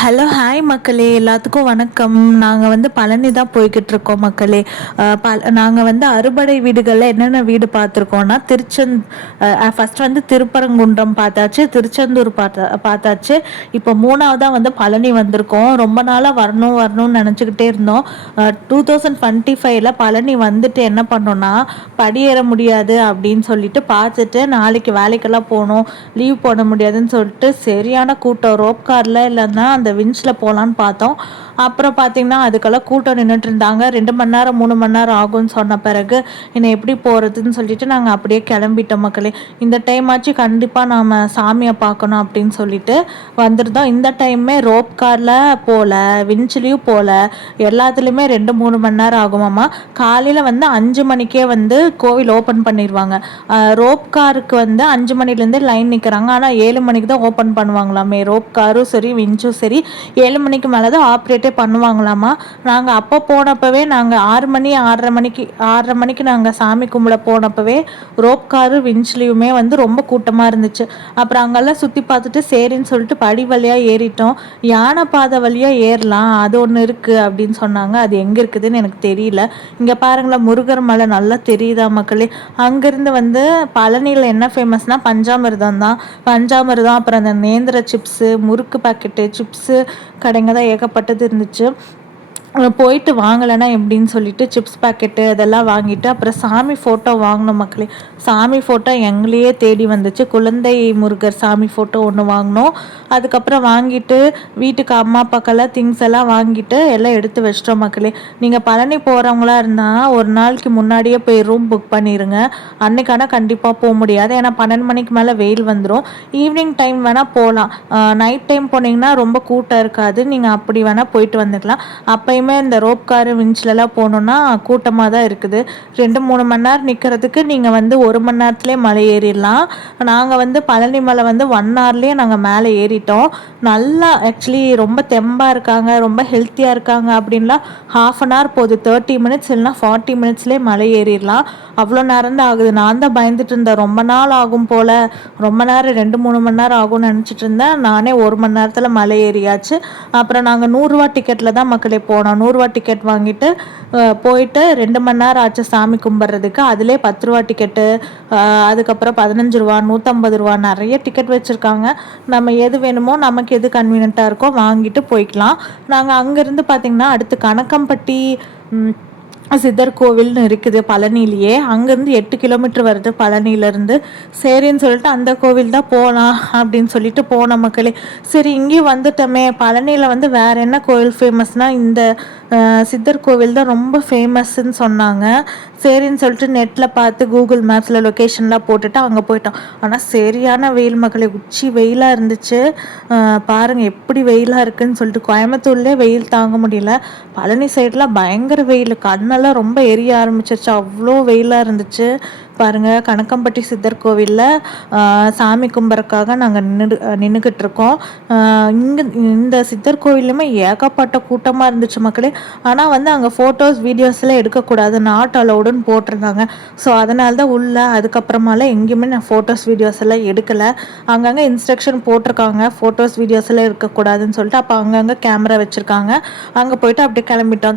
Hello hi மக்களே, எல்லாத்துக்கும் வணக்கம். நாங்கள் வந்து பழனி தான் போய்கிட்டு இருக்கோம் மக்களே. நாங்கள் வந்து அறுபடை வீடுகளில் என்னென்ன வீடு பார்த்துருக்கோன்னா ஃபர்ஸ்ட் வந்து திருப்பரங்குன்றம் பார்த்தாச்சு, திருச்செந்தூர் பார்த்தாச்சு. இப்போ மூணாவதாக வந்து பழனி வந்திருக்கோம். ரொம்ப நாளாக வரணும் வரணும்னு நினச்சிக்கிட்டே இருந்தோம். 2025 பழனி வந்துட்டு என்ன பண்ணோன்னா, படியேற முடியாது அப்படின்னு சொல்லிட்டு பார்த்துட்டு நாளைக்கு வேலைக்கெல்லாம் போகணும், லீவ் போட முடியாதுன்னு சொல்லிட்டு சரியான கூட்டம். ரோப் காரில் இல்லைன்னா அந்த வின்ச்சில் போகலான்னு பார்த்தோம். அப்புறம் பார்த்திங்கன்னா அதுக்கெல்லாம் கூட்டம் நின்றுட்டு இருந்தாங்க. 2 மணி நேரம் 3 மணி நேரம் ஆகும்னு சொன்ன பிறகு என்னை எப்படி போகிறதுன்னு சொல்லிட்டு நாங்கள் அப்படியே கிளம்பிட்டோம் மக்களே. இந்த டைம் ஆச்சு கண்டிப்பாக நாம் சாமியை பார்க்கணும் அப்படின்னு சொல்லிட்டு வந்துருந்தோம். இந்த டைமே ரோப் காரில் போகல, வின்ச்சிலையும் போகல, எல்லாத்துலேயுமே 2-3 மணி நேரம் ஆகுமாம்மா. காலையில் வந்து 5 மணிக்கே வந்து கோவில் ஓப்பன் பண்ணிடுவாங்க. ரோப் காருக்கு வந்து 5 மணிலேருந்து லைன் நிற்கிறாங்க. ஆனால் 7 மணிக்கு தான் ஓப்பன் பண்ணுவாங்களாமே. ரோப் காரும் சரி வின்ச்சும் சரி 7 மணிக்கு மேலே தான் ஆப்ரேட்டே பண்ணுவாங்களாமா. நாங்கள் அப்போ போனப்பவே நாங்கள் 6 மணிக்கு நாங்கள் சாமி கும்பிட போனப்பவே ரோப் காரு வின்ச்லேயுமே வந்து ரொம்ப கூட்டமாக இருந்துச்சு. அப்புறம் அங்கெல்லாம் சுற்றி பார்த்துட்டு சரின்னு சொல்லிட்டு படி வழியாக ஏறிட்டோம். யானை பாதை வழியாக ஏறலாம், அது ஒன்று இருக்குது அப்படின்னு சொன்னாங்க. அது எங்கே இருக்குதுன்னு எனக்கு தெரியல. இங்கே பாருங்களேன், முருகர் மலை நல்லா தெரியுதா மக்களே. அங்கேருந்து வந்து பழனியில் என்ன ஃபேமஸ்னால் பஞ்சாமிர்தம் தான். பஞ்சாமிர்தம், அப்புறம் அந்த நேந்திர சிப்ஸு, முறுக்கு பாக்கெட்டு, சிப்ஸு கடைங்க தான் ஏகப்பட்டது இருந்துச்சு. போயிட்டு வாங்கலைன்னா எப்படின்னு சொல்லிட்டு சிப்ஸ் பாக்கெட்டு அதெல்லாம் வாங்கிட்டு அப்புறம் சாமி ஃபோட்டோ வாங்கினோம் மக்களே. சாமி ஃபோட்டோ எங்களையே தேடி வந்துச்சு. குழந்தை முருகர் சாமி ஃபோட்டோ ஒன்று வாங்கினோம். அதுக்கப்புறம் வாங்கிட்டு வீட்டுக்கு அம்மா அப்பாக்கெல்லாம் திங்ஸ் எல்லாம் வாங்கிட்டு எல்லாம் எடுத்து வச்சிட்டோம் மக்களே. நீங்கள் பழனி போகிறவங்களா இருந்தால் ஒரு நாளைக்கு முன்னாடியே போய் ரூம் புக் பண்ணிடுங்க. அன்னைக்கான கண்டிப்பாக போக முடியாது, ஏன்னா 12 மணிக்கு மேலே வெயில் வந்துடும். ஈவினிங் டைம் வேணால் போகலாம். நைட் டைம் போனீங்கன்னா ரொம்ப கூட்டம் இருக்காது, நீங்கள் அப்படி வேணால் போயிட்டு வந்துக்கலாம். அப்போயுமே இந்த ரோப் காரு வின்ச்லலாம் போகணுன்னா கூட்டமாக தான் இருக்குது. 2-3 மணி நேரம் நிற்கிறதுக்கு நீங்கள் வந்து 1 மணி நேரத்துலேயே மலை ஏறிடலாம். நாங்கள் வந்து பழனி மலை வந்து 1 ஹவர்லேயே நாங்கள் மேலே ஏறிட்டோம். நல்லா ஆக்சுவலி ரொம்ப தெம்பாக இருக்காங்க, ரொம்ப ஹெல்த்தியாக இருக்காங்க அப்படின்லாம். 1/2 hour போகுது, 30 minutes இல்லைனா 40 minutesலேயே மலை ஏறிடலாம். அவ்வளோ நேரம் தான் ஆகுது. நான் தான் பயந்துட்டு இருந்தேன், ரொம்ப நாள் ஆகும் போல், ரொம்ப நேரம் 2-3 மணி நேரம் ஆகும்னு நினச்சிட்டு இருந்தேன். நானே 1 மணி நேரத்தில் மலை ஏறியாச்சு. அப்புறம் நாங்கள் 100 ரூபா டிக்கெட்டில் தான் மக்களே போனோம். 100 ரூபா டிக்கெட் வாங்கிட்டு போயிட்டு 2 மணி நேரம் ஆச்சு சாமி கும்பிட்றதுக்கு. அதிலே 10 ரூபா டிக்கெட்டு, அதுக்கப்புறம் 15 ரூபா, 150 ரூபா, நிறைய டிக்கெட் வச்சுருக்காங்க. நம்ம எது வேணுமோ, நமக்கு எது கன்வீனியண்ட்டாக இருக்கோ வாங்கிட்டு போய்க்கலாம். நாங்கள் அங்கேருந்து பார்த்திங்கன்னா அடுத்து கணக்கம்பட்டி சித்தர் கோவில்னு இருக்குது பழனிலேயே. அங்கேருந்து 8 கிலோமீட்டர் வருது பழனியிலேருந்து. சரின்னு சொல்லிட்டு அந்த கோவில் தான் போகலாம் அப்படின்னு சொல்லிட்டு போன மக்களே. சரி இங்கேயும் வந்துட்டோமே, பழனியில் வந்து வேறு என்ன கோவில் ஃபேமஸ்னால் இந்த சித்தர் கோவில் தான் ரொம்ப ஃபேமஸ்ன்னு சொன்னாங்க. சரின்னு சொல்லிட்டு நெட்டில் பார்த்து கூகுள் மேப்ஸில் லொக்கேஷன்லாம் போட்டுட்டு அங்கே போயிட்டோம். ஆனால் சரியான வெயில் மக்களே, உச்சி வெயிலாக இருந்துச்சு. பாருங்கள் எப்படி வெயிலாக இருக்குதுன்னு சொல்லிட்டு. கோயம்புத்தூர்லேயே வெயில் தாங்க முடியல, பழனி சைடெலாம் பயங்கர வெயில், கண்ணெல்லாம் ரொம்ப எரிய ஆரம்பிச்சிருச்சு, அவ்வளோ வெயிலாக இருந்துச்சு. பாருங்கள், கணக்கம்பட்டி சித்தர் கோவிலில் சாமி கும்பிட்றதுக்காக நாங்கள் நின்றுக்கிட்டு இருக்கோம். இங்கே இந்த சித்தர் கோவிலுமே ஏகப்பட்ட கூட்டமாக இருந்துச்சு மக்களே. ஆனால் வந்து அங்கே ஃபோட்டோஸ் வீடியோஸ்லாம் எடுக்கக்கூடாது, நாட் அலவுடுன்னு போட்டிருந்தாங்க. ஸோ அதனால தான் உள்ள அதுக்கப்புறமால எங்கேயுமே நான் ஃபோட்டோஸ் வீடியோஸ் எல்லாம் எடுக்கலை. அங்கங்கே இன்ஸ்ட்ரக்ஷன் போட்டிருக்காங்க, ஃபோட்டோஸ் வீடியோஸ் எல்லாம் இருக்கக்கூடாதுன்னு சொல்லிட்டு. அப்போ அங்கங்கே கேமரா வச்சுருக்காங்க. அங்கே போயிட்டு அப்படியே கிளம்பிட்டோம்.